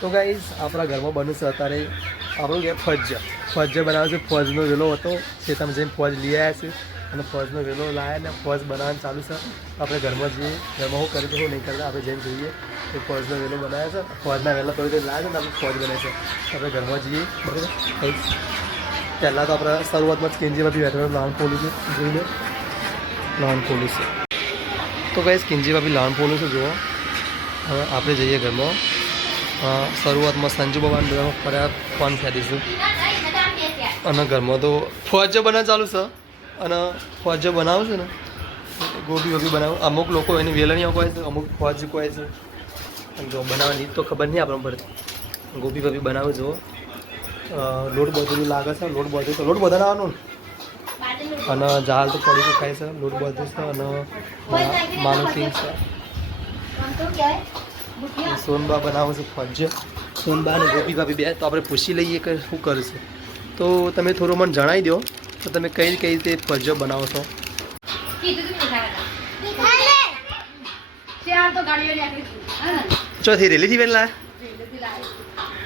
તો ગાઈઝ આપણા ઘરમાં બન્યું છે અત્યારે આપણું કે ફજ બનાવે છે. ફજનો વેલો હતો ખેતરમાં જઈને ફજ લઈ આવ્યા છે અને ફજનો વેલો લાવ્યા ને ફજ બનાવવાનું ચાલુ છે. આપણે ઘરમાં જઈએ, ઘરમાં શું કરી શું નહીં કરતા આપણે જઈને જોઈએ કે ફજનો વેલો બનાવ્યા છે. ફજના વેલા થોડી દેર લાવે છે ને આપણે ફજ બનાવે છે. આપણે ઘરમાં જઈએ બરાબર. પહેલાં તો આપણે શરૂઆતમાં જ કિંજીમાંથી બેઠા લાણ ખોલું છે, જોઈને લાણ ખોલું છે. તો ગાઈઝ કિંજીમાં લાણ ખોલું છે. જુઓ હવે આપણે જઈએ ઘરમાં. શરૂઆતમાં સંજુ બાબાને બધા ફર્યા ફોન ખેંચીશું અને ઘરમાં તો ફજ બનાવ ચાલુ છે અને ફજ બનાવું છે ને ગોભી વોભી બનાવું. અમુક લોકો એની વેલણીઓ કહે છે, અમુક ફજ કહે છે. જો બનાવવાની તો ખબર નહીં આપણને પડતી. ગોભી વોભી બનાવું જુઓ. લોટ બધું લાગે છે, લોટ બધું તો લોટ બનાવવાનું અને જાલ તો પડી ખાય છે. લોટ બધું છે અને માનું ટીમ છે. સોનબા બનાવે છે ફજ. સોનબા અને ગોપી ભાભી બે તો આપણે પૂછી લઈએ કે શું કરશે. તો તમે થોડું મને જણાવી દો તો તમે કઈ રીતે ફજ બનાવો છો. ચોથી રેલીથી વહેલા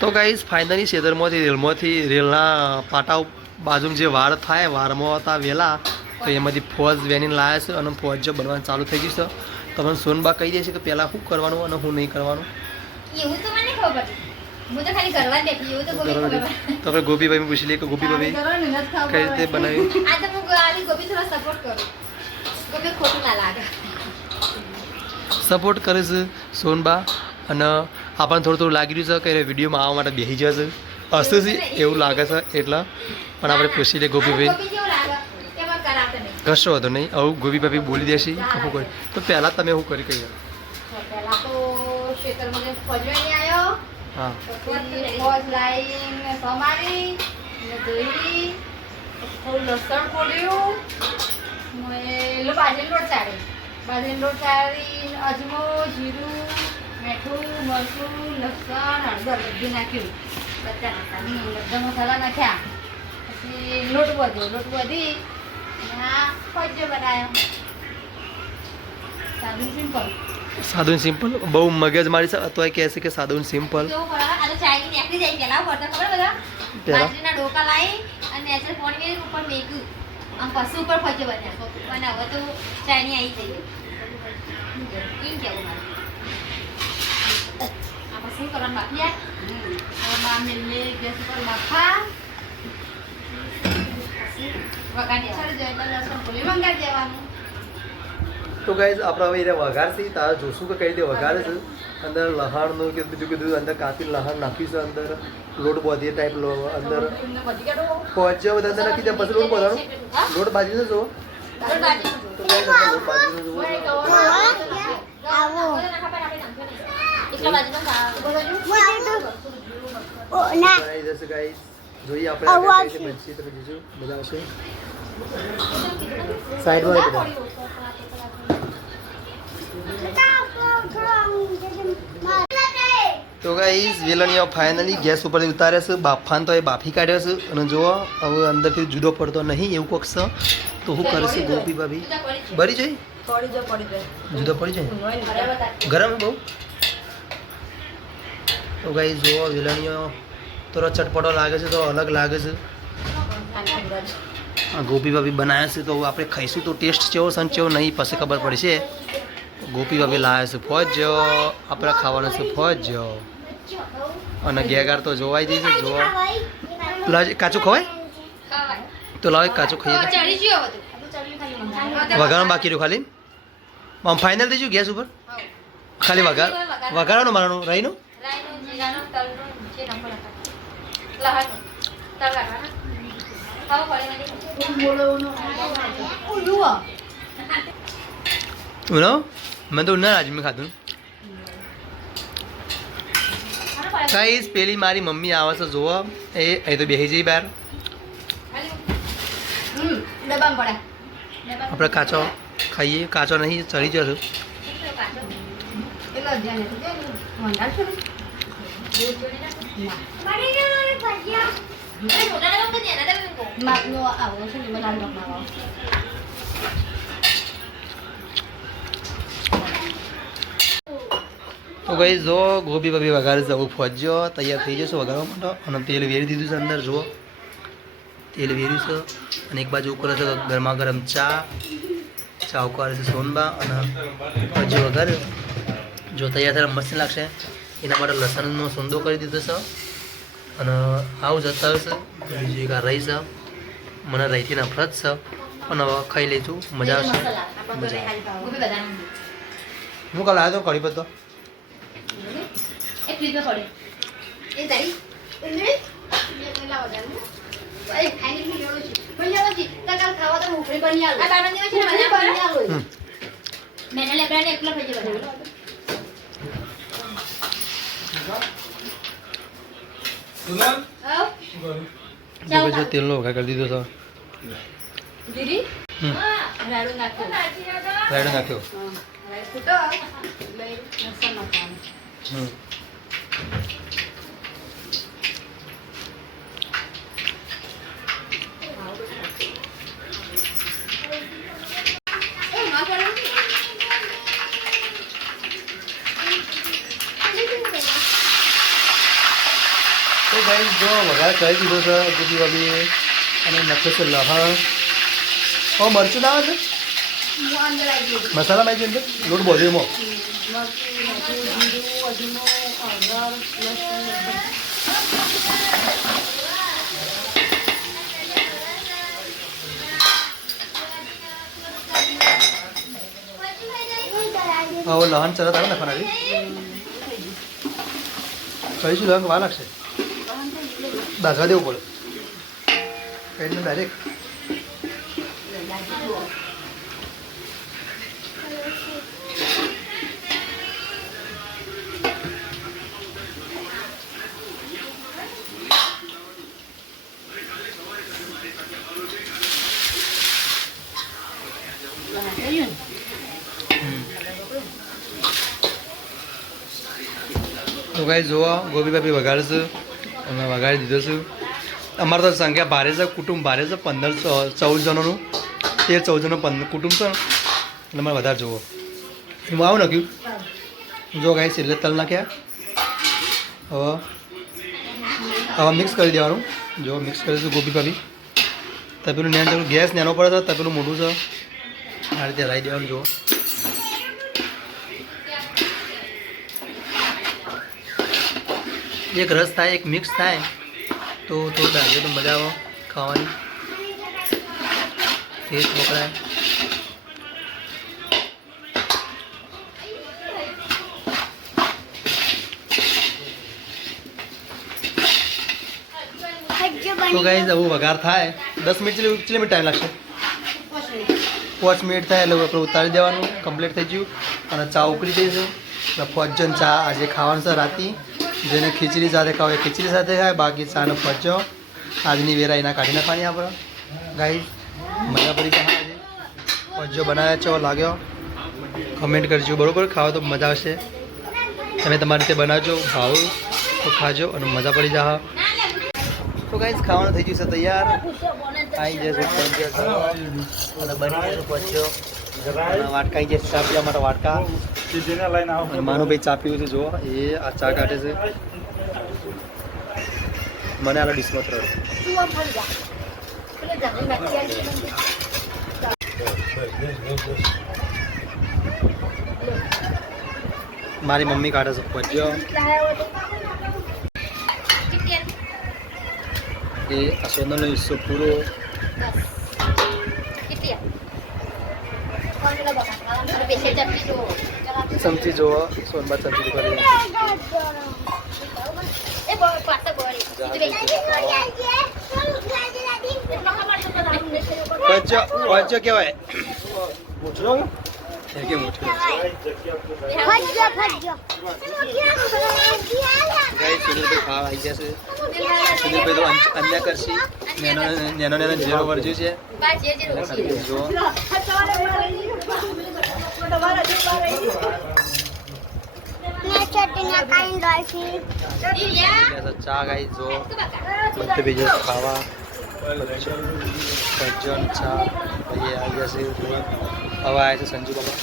તો ગાઈઝ ફાઇનલી ખેતરમાંથી રેલના પાટા બાજુમાં જે વાળ થાય વાળમાં હતા વેલા તો એમાંથી ફોજ વેનીને લાવ્યા છે અને ફોજ બનવાનું ચાલુ થઈ ગયું છે. તમને સોનબા કહી દે છે કે પહેલાં શું કરવાનું અને શું નહીં કરવાનું. એવું તો મને ખબર પડી. હું તો ખાલી કરવા બેઠી. એવું તો ગોપી ખબર પડી. તો આપણે ગોપીભાઈ પૂછી લઈએ કે ગોપીભાઈ કઈ રીતે બનાવ્યું. આ તો હું આલી ગોપી થોડા સપોર્ટ કરું. ગોપી ખોટું ના લાગે. સપોર્ટ કરે છે સોનબા અને આપણને થોડું લાગી રહ્યું છે કે વિડીયોમાં આવવા માટે બેસી જશે હશે છે એવું લાગે છે એટલા. પણ આપણે પૂછી લઈએ ગોપીભાઈ. કશો હતો નહીં આવું ગોપીભાઈ બોલી દેશે શું કરી. તો પહેલાં તમે શું કરી કહીએ. પહેલા તો ખેતરમાં ફજવાની આવ્યો. હા ફોજ લાવીને સમારી ને ધોઈ થોડું લસણ ફોડ્યું લો બાજરી લોટ ચાળી. બાજરી લોટ ચાળી અજમો જીરું મીઠું મરચું લસણ હળદર બધું નાખ્યું. બધા બધા મસાલા નાખ્યા. પછી લોટ બધો લોટ બધી ફજ બનાવ્યો. સાદું સિમ્પલ. સાદું સિમ્પલ બહુ મગજ મારી છે તો કહે છે કે સાદું સિમ્પલ. બાજરીના ડોકા લાવી અને નેચરલ પાણી ઉપર મેક્યું આમ પછી ઉપર ફજે બનાવો તો ચાઇની આવી જઈએ એમ કેવું મારે. આ પછી કરવાનું બાકી મેલે ગેસ ઉપર બાફા વગાડી ચડી જાય એટલે લસણ ભૂલી મંગાવી દેવાનું. તો ગાઈઝ આપણે હવે એને વઘારશે તારે જોશું કે કઈ રીતે વઘારે છે. અંદર લહાણનું કે બીજું કીધું અંદર કાચી લહાણ નાખ્યું છે. અંદર લોટ બાંધી ટાઈપ અંદર ફજ બધા અંદર નાખી દે પછી લોટ બાંધવાનો. લોટ બાંધીને જુઓ. તો ગાઈઝ લોટ બાંધીને જુઓ જશે ગાઈઝ. જોઈએ આપણે બનશે તમે જોજો મજા આવશે. સાઈડમાં તો ગાઈઝ વેલણીઓ ફાઇનલી ગેસ ઉપરથી ઉતારે છે. બાફાન તો એ બાફી કાઢ્યો છે અને જુઓ હવે અંદરથી જુદો પડતો નહીં એવું કોક છે. તો શું કરે છે ગોપી ભાભી બળી જાય જુદો પડી જાય ગરમ બહુ. તો ગાઈઝ જુઓ વેલણીઓ થોડો ચટપટો લાગે છે તો અલગ લાગે છે. ગોપી ભાભી બનાવ્યા છે તો આપણે ખાઈશું તો ટેસ્ટ કેવો છે કેવો નહીં પછી ખબર પડશે. ગોપી ભાભી લાવ્યા છે ફજ આપણે ખાવાના છે ફજ અને ગેગાર તો જોવાઈ જઈ છે. જોવા કાચું ખવાય તો લાવે કાચું ખાઈએ. વઘારવાનું બાકી રહ્યું ખાલી આમ ફાઇનલ થઈ ગયું ગેસ ઉપર ખાલી વઘારવાનું મારવાનું રાઈનું. મેં તો ના રાજમી ખાધું. ગાઈસ પેલી મારી મમ્મી આવે છે જોવા એ અહીં તો બેસી જઈ બહાર. આપણે કાચો ખાઈએ કાચો નહીં ચડી જશે. તો કઈ જો ગોબી બબી વઘારે જવું ફોજ્યો તૈયાર થઈ જશે વઘારવા માટે અને તેલ વેરી દીધું છે અંદર જુઓ તેલ વેર્યું છે અને એક બાજુ ઉકળે છે ગરમા ગરમ ચા ઉકાળે છે સોનબા અને ફોજ્યો વઘારે જો તૈયાર થયા મસ્ત લાગશે એના માટે લસણનો સૂંદો કરી દીધો છે અને આવું જતા હશે બીજું એક આ રહી છે મને રહીથી નફરત છે પણ હવે ખાઈ લઈશું મજા આવશે મજા હું કાલે આવ્યો તો કઢી પત્તો એક પ્લીઝ પડે એ તારી જો તેલનો વઘાર કરી દીધો છે રાયડો નાખ્યો તો ભાઈ જો વઘાર કરી દીધો છે ગોબી બબી અને નાખ્યો છે લહણ હવે મરચું ના આવે છે મસાલામાં આવી અંદર લોટ બોધ્યો એમાં હવે લહણ ચરત આવે નાખવાના કહીશું લહણ વાર લાગશે દાખવા દેવું પડે કઈને ડાયરેક્ટ તો કાંઈ જોવા ગોબી બાબી વઘારે છે અને વઘારી દીધો છું અમારે તો સંખ્યા ભારે છે કુટુંબ ભારે છે 14 જણોનું 13-14 જણનું કુટુંબ છે એટલે મારે વધારે જોવો હું આવું નાખ્યું જો કાંઈ છેલ્લે તલ નાખ્યા હવે મિક્સ કરી દેવાનું જો મિક્સ કરીશું ગોબી બાબી તપેલું નેનું ગેસ નેનો પડે છે તપેલું મોટું છે આ રીતે હલાવી દેવાનું જુઓ એક રસ થાય એક મિક્સ થાય તો થોડું દાંડીએ તો મજા આવે ખાવાની ટેસ્ટ પકડાય તો ગાઈઝ આવું વઘાર થાય 10 મિનિટ કેટલી મિનિટ ટાઈમ લાગશે 5 મિનિટ થાય એટલે આપણે ઉતારી દેવાનું કમ્પ્લીટ થઈ ગયું અને ચા ઉકળી જઈશું ફોજન ચા આજે ખાવાનું છે રાતે જેને ખીચડી સાથે ખાવ એ ખીચડી સાથે ખાય બાકી ચાનો ફજો આજની વેરા એના કાઢી નાખવાની આપણે ગાઈઝ મજા પડી જાય આજે ફજો બનાવ્યા છો લાગ્યો કમેન્ટ કરજો બરાબર ખાવ તો મજા આવશે તમે તમારી રીતે બનાવજો ભાવ તો ખાજો અને મજા પડી જાય તો ગાઈઝ ખાવાનું થઈ ગયું છે તૈયાર આવી જશે ફજો અને બની જશે ફજો વાટકા આવી જશે ચા પીવા માટે વાટકા માનો ભાઈ ચા પીવું છે જો એ આ ચા કાઢે છે મને આનો ડિસ્મત રહ્યો મારી મમ્મી કાઢે છે ફજો એ આ સોનાનો હિસ્સો પૂરો ચમચી જોવો સોનબા ચમચી કરી ફજો કહેવાય કે મોટો ખાવા આવી જશે સુધીરભાઈ તો અન્ય કરશી નેનો ઝેરો વર્જ્યું છે જો ચા ગાઈ જો બધે બીજો ખાવા ભજન ચા ભાઈ આવી જશે હવે આવે છે સંજુ બાબા